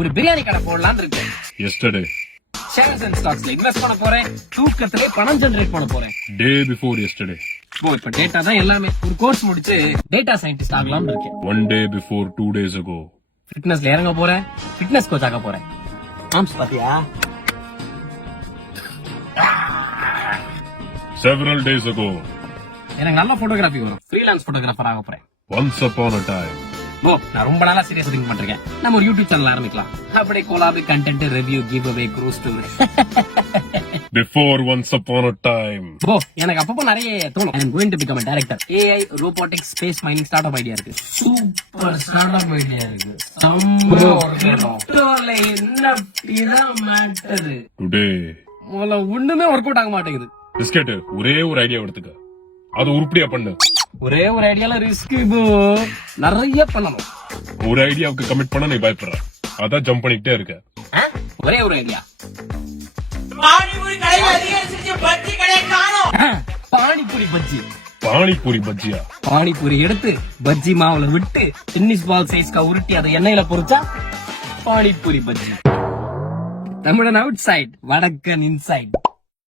ஒரு பிரியாணி கடை போடலாம்னு இருக்கேன். Yesterday. ஷேர்ஸ் அண்ட் ஸ்டாக்ஸ்ல இன்வெஸ்ட் பண்ண போறேன். தூக்கத்திலே பணம் ஜெனரேட் பண்ண போறேன். Day before yesterday. இப்ப டேட்டா தான் எல்லாமே. ஒரு கோர்ஸ் முடிச்சு டேட்டா சயின்டிஸ்ட் ஆகலாம்னு இருக்கேன். 1 day before 2 days ago. ஃபிட்னஸ்ல இறங்க போறேன். ஃபிட்னஸ் கோச் ஆக போறேன். ஆம்ஸ் பாத்தியா? Several days ago. எனக்கு நல்ல போட்டோகிராஃபி வரும். ஃப்ரீலான்ஸ் போட்டோகிராஃபர் ஆக போறேன். Once upon a time. நான் ரொம்ப நாளா சீரியஸ் திங்க் பண்றேன். நம்ம ஒரு யூடியூப் சேனல் ஆரம்பிக்கலாம். அப்படியே collab content review giveaway cruise tour. Before once upon a time. எனக்கு அப்பப்போ நிறைய தோணும். I'm going to become a director. AI robotics space mining startup idea இருக்கு. சூப்பர் ஸ்டார்ட்அப் ஐடியா இருக்கு. கிரிப்டோல NFTதான் மேட்டர். Today. முதல்ல ஒண்ணுமே ஒர்க் அவுட் ஆக மாட்டேங்குது. பிஸ்கெட் ஒரே ஒரு ஐடியா எடுத்துக்க. அது உருப்படியா பண்ணு. ஒரே ஒரு ஐடியால ரிஸ்க் நிறைய பண்ணணும். ஒரு ஐடியாவுக்கு கமிட் பண்ண நீ பயப்படுற. அதான் ஜம்ப் பண்ணிட்டே இருக்க. ஒரே ஒரு ஐடியா. பானிபூரி பஜ்ஜி. பானிபூரி பஜ்ஜியா? பானிபூரி எடுத்து பஜ்ஜி மாவுல விட்டு டென்னிஸ் பால் சைஸ்க்கு உருட்டி அதை எண்ணெயில பொரிச்சா பானிபூரி பஜ்ஜி. தமிழன் அவுட் சைட், வடக்கன் இன்சைட்.